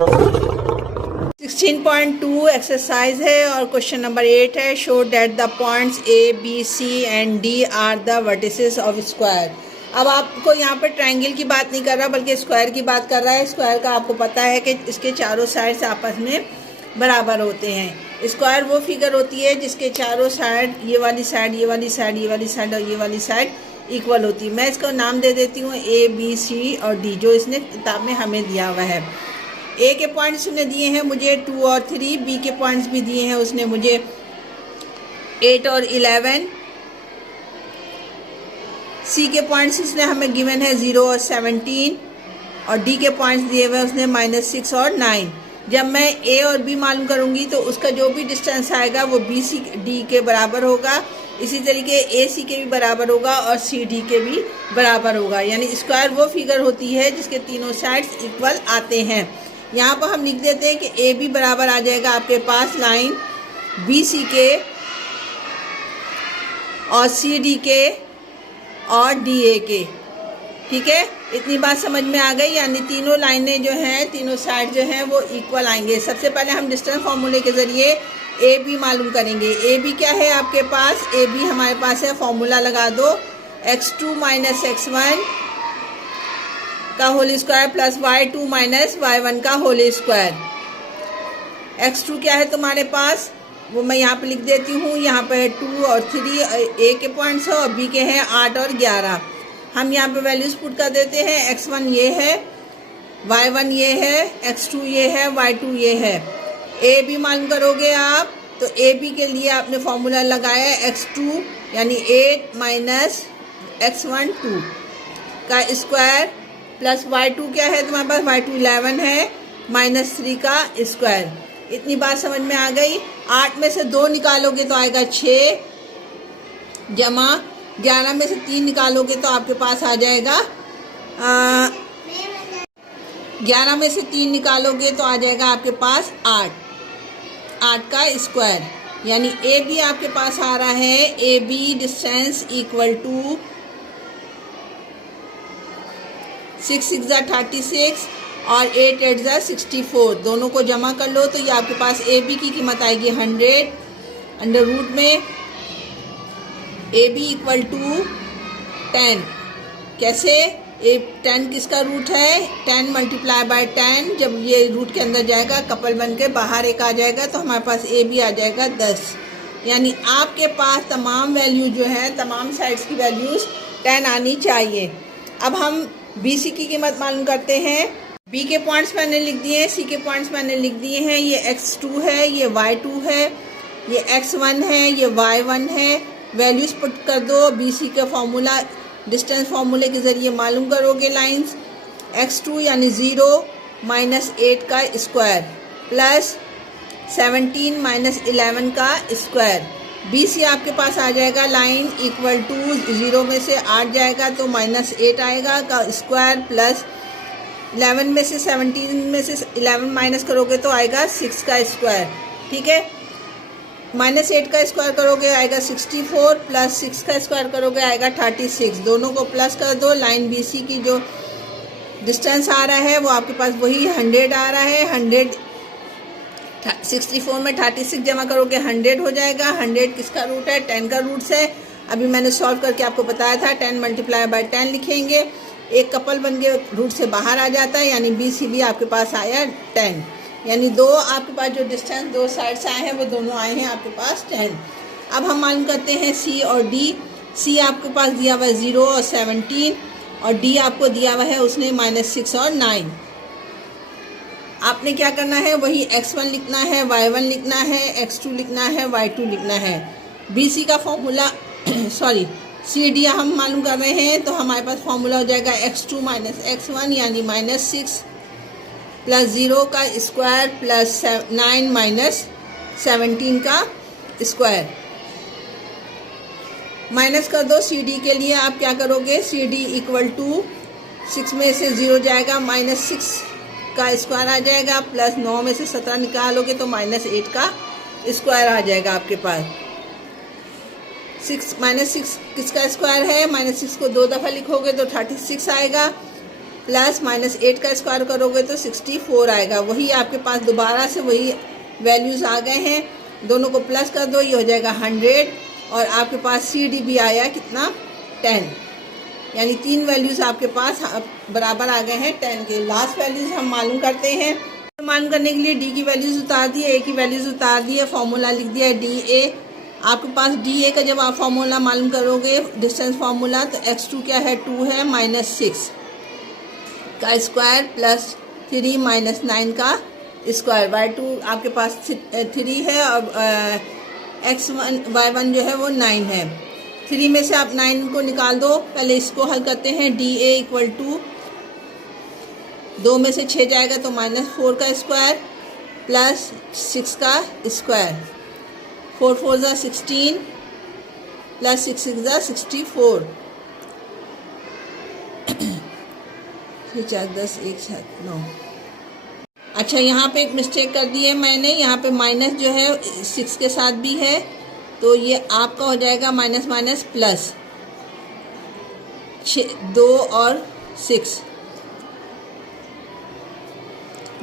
16.2 exercise है और question number 8 है। Show that the points A B C and D are the vertices of square. अब आपको यहाँ पर ट्रायंगल की बात नहीं कर रहा बल्कि स्क्वायर की बात कर रहा है। स्क्वायर का आपको पता है कि इसके चारों साइड्स आपस में बराबर होते हैं। स्क्वायर वो फिगर होती है जिसके चारों साइड, ये वाली साइड, ये वाली साइड, ये वाली साइड और ये वाली साइड इक्वल होती है। मैं इसका नाम दे देती हूँ ए बी सी और डी, जो इसने किताब में हमें दिया हुआ है। ए के पॉइंट्स उसने दिए हैं मुझे 2 और 3, बी के पॉइंट्स भी दिए हैं उसने मुझे 8 और 11, सी के पॉइंट्स उसने हमें गिवन है 0 और 17 और डी के पॉइंट्स दिए हुए उसने -6 और 9। जब मैं ए और बी मालूम करूंगी तो उसका जो भी डिस्टेंस आएगा वो बी सी डी के बराबर होगा। इसी तरीके ए सी के भी बराबर होगा और सी डी के भी बराबर होगा। यानी स्क्वायर वो फिगर होती है जिसके तीनों साइड्स इक्वल आते हैं। यहाँ पर हम लिख देते हैं कि ए बी बराबर आ जाएगा आपके पास लाइन बी सी के और सी डी के और डी ए के। ठीक है, इतनी बात समझ में आ गई। यानी तीनों लाइनें जो हैं, तीनों साइड जो हैं वो इक्वल आएंगे। सबसे पहले हम डिस्टेंस फार्मूले के ज़रिए ए बी मालूम करेंगे। ए बी क्या है आपके पास? ए बी हमारे पास है, फॉर्मूला लगा दो, x2 माइनस x1 का whole square plus y2 minus y1 का होल स्क्वायर। x2 क्या है तुम्हारे पास, वो मैं यहाँ पे लिख देती हूँ। यहाँ पे 2 और 3 ए के पॉइंट्स है और बी के हैं 8 और 11। हम यहाँ पे वैल्यूज पुट कर देते हैं। x1 ये है, y1 ये है, x2 ये है, y2 ये है। ए बी मालूम करोगे आप तो ए बी के लिए आपने फॉर्मूला लगाया x2 यानी 8 माइनस x1 2 का स्क्वायर प्लस y2 क्या है तुम्हारे पास, y2 11 है, -3 का स्क्वायर। इतनी बात समझ में आ गई। 8 में से 2 निकालोगे तो आएगा 6 जमा 11 में से 3 निकालोगे तो आपके पास आ जाएगा 11 में से 3 निकालोगे तो आ जाएगा आपके पास 8 का स्क्वायर। यानी ए बी आपके पास आ रहा है, A B distance equal to 6 6 36 और 8 8 64। दोनों को जमा कर लो तो ये आपके पास ए बी की कीमत आएगी 100 अंडर रूट में ए बी इक्वल टू 10। कैसे? 10 किसका रूट है? 10 मल्टीप्लाई बाय 10। जब ये रूट के अंदर जाएगा कपल बन के बाहर एक आ जाएगा तो हमारे पास ए बी आ जाएगा 10। यानी आपके पास तमाम वैल्यू जो है, तमाम साइड्स की वैल्यूज़ 10 आनी चाहिए। अब हम बी सी की कीमत मालूम करते हैं। बी के पॉइंट्स मैंने लिख दिए हैं, सी के पॉइंट्स मैंने लिख दिए हैं। ये x2 है, ये y2 है, ये x1 है, ये y1 है। वैल्यूज पुट कर दो। बी सी का फॉर्मूला डिस्टेंस फार्मूले के ज़रिए मालूम करोगे लाइंस। x2 यानी 0 माइनस 8 का स्क्वायर प्लस 17 माइनस 11 का स्क्वायर। बी सी आपके पास आ जाएगा लाइन इक्वल टू 0 में से 8 जाएगा तो -8 आएगा का स्क्वायर प्लस 11 में से 17 में से 11 माइनस करोगे तो आएगा 6 का स्क्वायर। ठीक है, -8 का स्क्वायर करोगे आएगा 64 प्लस 6 का स्क्वायर करोगे आएगा 36। दोनों को प्लस कर दो। लाइन बी सी की जो डिस्टेंस आ रहा है वो आपके पास वही 100 आ रहा है। 100 64 में 36 जमा करोगे 100 हो जाएगा। 100 किसका रूट है? 10 का रूट है। अभी मैंने सॉल्व करके आपको बताया था। 10 मल्टीप्लाई बाय 10 लिखेंगे, एक कपल बन के रूट से बाहर आ जाता है। यानी बी सी बी आपके पास आया 10। यानी दो आपके पास जो डिस्टेंस दो साइड से आए हैं वो दोनों आए हैं आपके पास 10। अब हम मालूम करते हैं सी और डी। सी आपके पास दिया हुआ है 0 और 17 और डी आपको दिया हुआ है उसने -6 और 9। आपने क्या करना है? वही x1 लिखना है, y1 लिखना है, x2 लिखना है, y2 लिखना है। बी सी का फॉर्मूला सी डी हम मालूम कर रहे हैं तो हमारे पास फॉर्मूला हो जाएगा x2 माइनस x1 यानी -6 प्लस 0 का स्क्वायर प्लस 9 माइनस 17 का स्क्वायर। माइनस कर दो सी डी के लिए। आप क्या करोगे? सी डी इक्वल टू 6 में से 0 जाएगा, -6 का स्क्वायर आ जाएगा प्लस 9 में से 17 निकालोगे तो -8 का स्क्वायर आ जाएगा आपके पास। 6 किसका स्क्वायर है? -6 को 2 दफ़ा लिखोगे तो 36 आएगा। प्लस माइनस 8 का स्क्वायर करोगे तो 64 आएगा। वही आपके पास दोबारा से वही वैल्यूज़ आ गए हैं, दोनों को प्लस कर दो, ये हो जाएगा 100 और आपके पास सी डी भी आया कितना 10, यानी 3 वैल्यूज़ आपके पास बराबर आ गए हैं 10 के। लास्ट वैल्यूज़ हम मालूम करते हैं। मालूम करने के लिए डी की वैल्यूज़ उतार दी है, ए की वैल्यूज़ उतार दी है, फॉर्मूला लिख दिया है डी ए। आपके पास डी ए का जब आप फॉर्मूला मालूम करोगे डिस्टेंस फार्मूला, तो x2 क्या है 2 है, -6 का स्क्वायर प्लस 3 -9 का स्क्वायर। y2 आपके पास 3 है और x1 y1 जो है वो 9 है। 3 में से आप 9 को निकाल दो। पहले इसको हल करते हैं। डी ए इक्वल टू 2 में से 6 जाएगा तो -4 का स्क्वायर प्लस 6 का स्क्वायर, 4 4 ज़ा 16 प्लस 6 6 ज़ा 64, 4 10 1 7 9। अच्छा, यहाँ पे एक मिस्टेक कर दी है मैंने, यहाँ पे माइनस जो है 6 के साथ भी है, तो ये आपका हो जाएगा माइनस माइनस प्लस 2 और 6,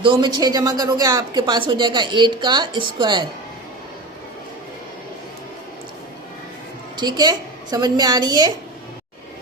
2 में 6 जमा करोगे आपके पास हो जाएगा 8 का स्क्वायर। ठीक है, समझ में आ रही है?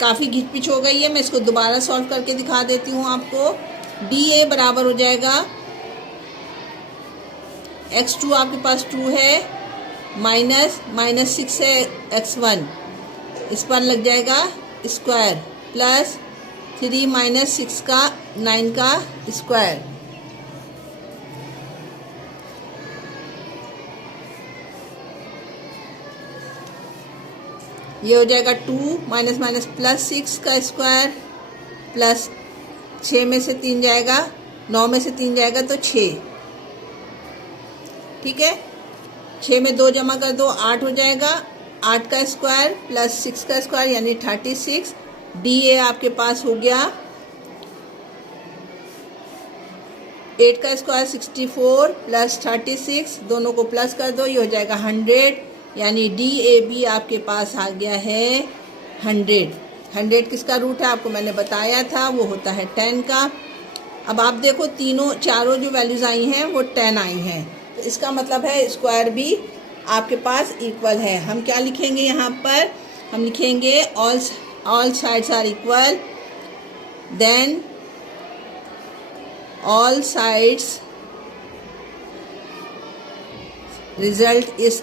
काफ़ी घिच पिच हो गई है, मैं इसको दोबारा सॉल्व करके दिखा देती हूँ आपको। डी ए बराबर हो जाएगा x2 आपके पास 2 है, माइनस 6 है x1, इस पर लग जाएगा स्क्वायर प्लस 3 माइनस 6 का 9 का स्क्वायर। ये हो जाएगा 2 माइनस माइनस प्लस 6 का स्क्वायर प्लस 6 में से 3 जाएगा, 9 में से 3 जाएगा तो 6। ठीक है, 6 में 2 जमा कर दो 8 हो जाएगा, 8 का स्क्वायर प्लस 6 का स्क्वायर यानी 36। डी ए आपके पास हो गया 8 का स्क्वायर 64 प्लस 36, दोनों को प्लस कर दो, ये हो जाएगा 100, यानी डी ए बी आपके पास आ गया है 100। 100 किसका रूट है आपको मैंने बताया था, वो होता है 10 का। अब आप देखो चारों जो वैल्यूज़ आई हैं वो 10 आई हैं, तो इसका मतलब है स्क्वायर भी आपके पास इक्वल है। हम क्या लिखेंगे यहाँ पर, हम लिखेंगे all sides are equal, then all sides result is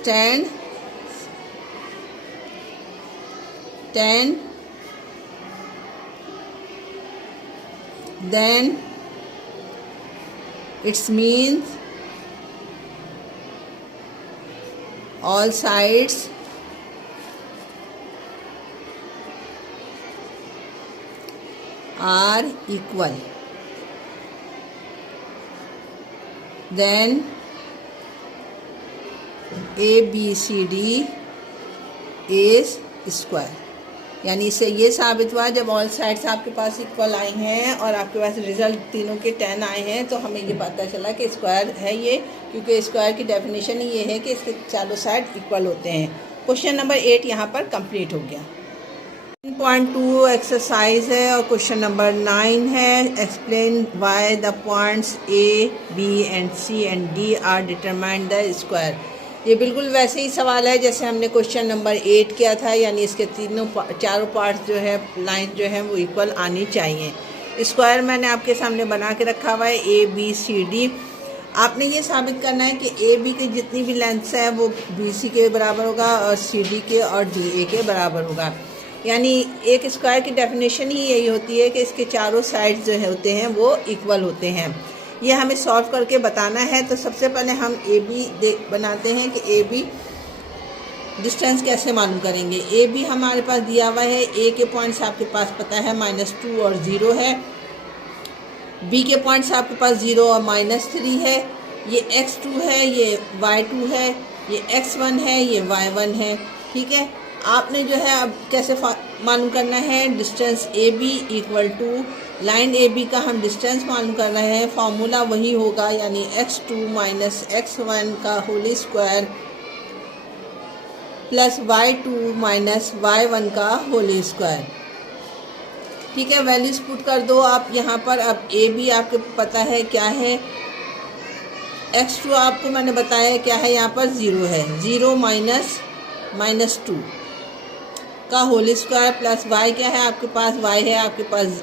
10, then it means all sides are equal, then ABCD is square। यानी इससे ये साबित हुआ जब ऑल साइड्स आपके पास इक्वल आई हैं और आपके पास रिजल्ट तीनों के 10 आए हैं, तो हमें ये पता चला कि स्क्वायर है ये, क्योंकि स्क्वायर की डेफिनेशन ही ये है कि इसके चारों साइड इक्वल होते हैं। क्वेश्चन नंबर 8 यहाँ पर कंप्लीट हो गया। 10.2 एक्सरसाइज है और क्वेश्चन नंबर 9 है। Explain why the points A, B and C and D are determine the square. ये बिल्कुल वैसे ही सवाल है जैसे हमने क्वेश्चन नंबर 8 किया था, यानी इसके चारों पार्ट्स जो है लाइन जो है वो इक्वल आनी चाहिए। स्क्वायर मैंने आपके सामने बना के रखा हुआ है A, B, C, D। आपने ये साबित करना है कि A, B की जितनी भी लेंथ्स है वो B, C के बराबर होगा और C, D के और D, A के बराबर होगा। यानी एक स्क्वायर की डेफिनेशन ही यही होती है कि इसके चारों साइड्स जो होते हैं वो इक्वल होते हैं। ये हमें सॉल्व करके बताना है। तो सबसे पहले हम ए बी बनाते हैं कि ए बी डिस्टेंस कैसे मालूम करेंगे। ए बी हमारे पास दिया हुआ है, ए के पॉइंट्स आपके पास पता है -2 और 0 है, बी के पॉइंट्स आपके पास 0 और -3 है, ये x2 है, ये y2 है, ये x1 है, ये y1 है। ठीक है, आपने जो है अब कैसे मालूम करना है, distance A B equal to line A B का हम डिस्टेंस मालूम कर रहे हैं, फार्मूला वही होगा, यानी x2 माइनस x1 का whole square plus y2 minus y1 का होल स्क्वायर। ठीक है, वैल्यूज पुट कर दो आप यहाँ पर। अब ए बी आपको पता है क्या है, x2 आपको मैंने बताया क्या है, यहाँ पर 0 है, 0 माइनस 2 का होल स्क्वायर प्लस y क्या है आपके पास, y है आपके पास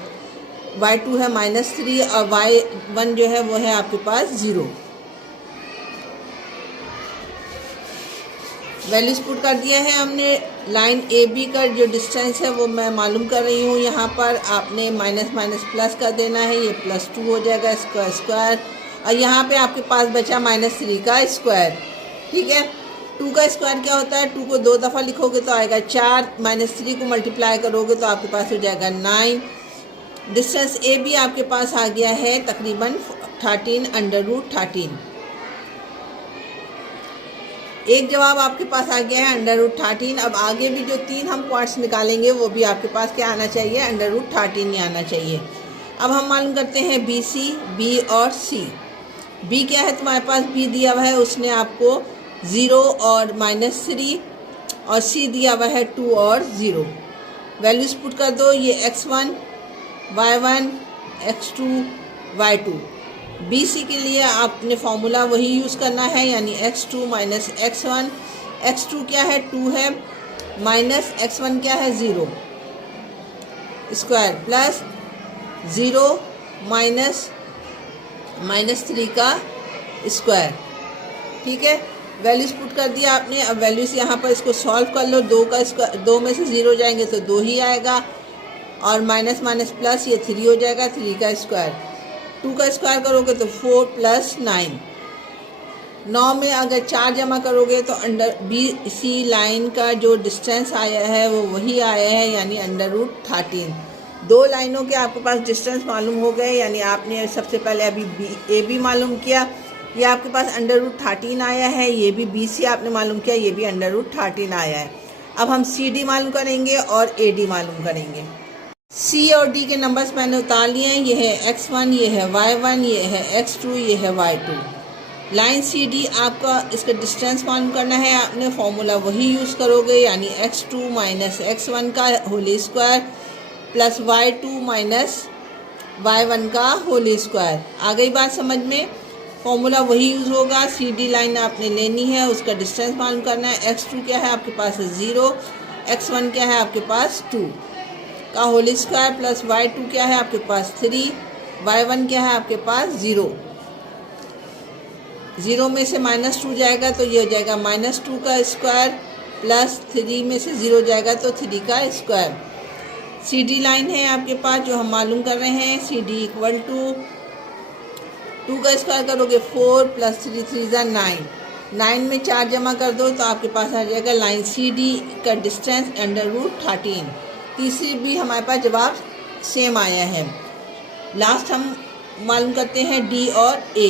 y2 है -3 और y1 जो है वो है आपके पास 0। वैल्यूज पुट कर दिया है हमने। लाइन ए बी का जो डिस्टेंस है वो मैं मालूम कर रही हूँ। यहाँ पर आपने माइनस माइनस प्लस कर देना है, ये +2 हो जाएगा इसका स्क्वायर, और यहाँ पे आपके पास बचा -3 का स्क्वायर। ठीक है, 2 का स्क्वायर क्या होता है, 2 को 2 दफ़ा लिखोगे तो आएगा 4, -3 को मल्टीप्लाई करोगे तो आपके पास हो जाएगा 9। डिस्टेंस ए बी आपके पास आ गया है तकरीबन 13 √13। एक जवाब आपके पास आ गया है √13। अब आगे भी जो 3 हम पार्ट्स निकालेंगे वो भी आपके पास क्या आना चाहिए, √13 ही आना चाहिए। अब हम मालूम करते हैं बी सी, बी और सी। बी क्या है तुम्हारे पास, बी दिया हुआ है उसने आपको 0 और -3, और सी दिया हुआ है 2 और 0। वैल्यूज पुट कर दो, ये x1 y1 x2 y2। B C के लिए आपने फॉर्मूला वही यूज़ करना है, यानी x2 - x1। x2 क्या है, 2 है, माइनस x1 क्या है, 0 स्क्वायर प्लस 0 -3 का स्क्वायर। ठीक है, वैल्यूज पुट कर दिया आपने। अब वैल्यूज यहाँ पर इसको सॉल्व कर लो। 2 का स्क्वायर, 2 में से 0 जाएंगे तो 2 ही आएगा, और माइनस माइनस प्लस ये 3 हो जाएगा, 3 का स्क्वायर। 2 का स्क्वायर करोगे तो 4 + 9। 9 में अगर 4 जमा करोगे तो अंडर बी सी लाइन का जो डिस्टेंस आया है वो वही आया है, यानी √13। 2 लाइनों के आपके पास डिस्टेंस मालूम हो गए, यानी आपने सबसे पहले अभी ए बी मालूम किया, ये आपके पास √13 आया है। ये भी बी सी आपने मालूम किया, ये भी √13 आया है। अब हम सी डी मालूम करेंगे और ए डी मालूम करेंगे। सी और डी के नंबर्स मैंने उतार लिए हैं। ये है x1, ये है y1, ये है x2, ये है y2। लाइन सी डी आपका इसका डिस्टेंस मालूम करना है, आपने फॉर्मूला वही यूज़ करोगे, यानी x2 - x1 का whole square plus y2 - y1 का होल स्क्वायर। आ गई बात समझ में, फॉर्मूला वही यूज़ होगा। सी डी लाइन आपने लेनी है, उसका डिस्टेंस मालूम करना है। x2 क्या है आपके पास 0, x1 क्या है आपके पास 2 का होल स्क्वायर प्लस y2 क्या है आपके पास 3, y1 क्या है आपके पास 0। 0 में से -2 जाएगा तो ये हो जाएगा -2 का स्क्वायर प्लस 3 में से 0 जाएगा तो 3 का स्क्वायर। सी डी लाइन है आपके पास जो हम मालूम कर रहे हैं। सी डी इक्वल टू 2 का स्क्वायर करोगे 4 + 3 3 = 9। 9 में 4 जमा कर दो तो आपके पास आ जाएगा लाइन सी डी का डिस्टेंस √13। तीसरी भी हमारे पास जवाब सेम आया है। लास्ट हम मालूम करते हैं डी और ए।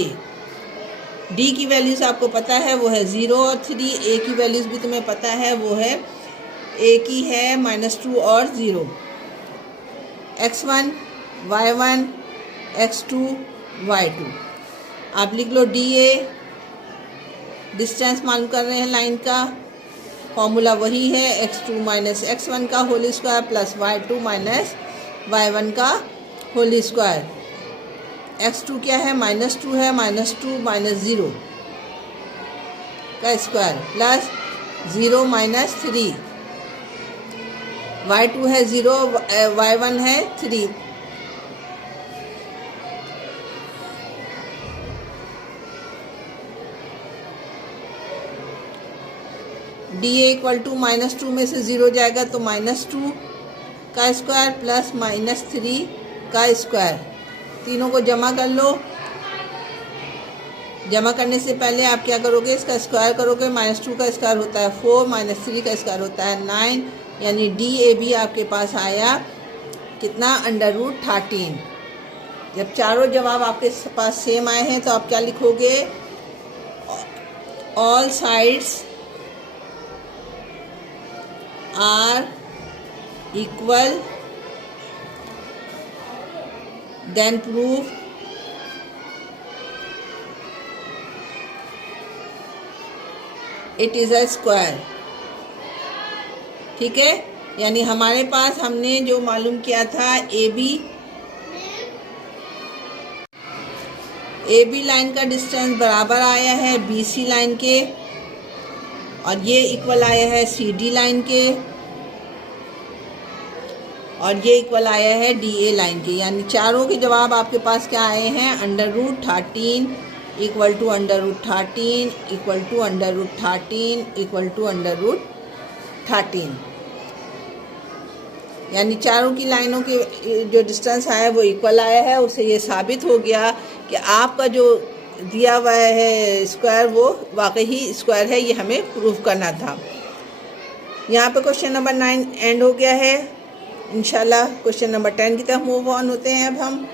डी की वैल्यूज़ आपको पता है वो है 0 और 3। ए की वैल्यूज़ भी तुम्हें पता है वो है, ए की है -2 और 0। x1 y1 x2 y2 आप लिख लो। डी ए डिस्टेंस मालूम कर रहे हैं लाइन का, फॉर्मूला वही है, x2 - x1 का whole square plus y2 - y1 का होल स्क्वायर। x2 क्या है, -2 है, -2 - 0 का स्क्वायर प्लस 0 - 3, y2 है 0, y1 है 3। डी ए इक्वल टू -2 में से 0 जाएगा तो -2 का स्क्वायर प्लस -3 का स्क्वायर। तीनों को जमा कर लो। जमा करने से पहले आप क्या करोगे, इसका स्क्वायर करोगे। -2 का स्क्वायर होता है 4, -3 का स्क्वायर होता है 9, यानी डी ए बी आपके पास आया कितना, √13। जब चारों जवाब आपके पास सेम आए हैं तो आप क्या लिखोगे, all sides are equal, then prove it is a square. ठीक है, यानी हमारे पास हमने जो मालूम किया था ए बी लाइन का डिस्टेंस बराबर आया है बी सी लाइन के, और ये इक्वल आया है सी डी लाइन के, और ये इक्वल आया है डी ए लाइन के। यानी चारों के जवाब आपके पास क्या आए हैं, √13 equal to √13 equal to √13 equal to √13। यानी चारों की लाइनों के जो डिस्टेंस आया वो इक्वल आया है। उससे ये साबित हो गया कि आपका जो दिया हुआ है स्क्वायर वो वाकई स्क्वायर है, ये हमें प्रूफ करना था। यहाँ पे क्वेश्चन नंबर 9 एंड हो गया है। इंशाल्लाह क्वेश्चन नंबर 10 की तरफ मूव ऑन होते हैं अब हम।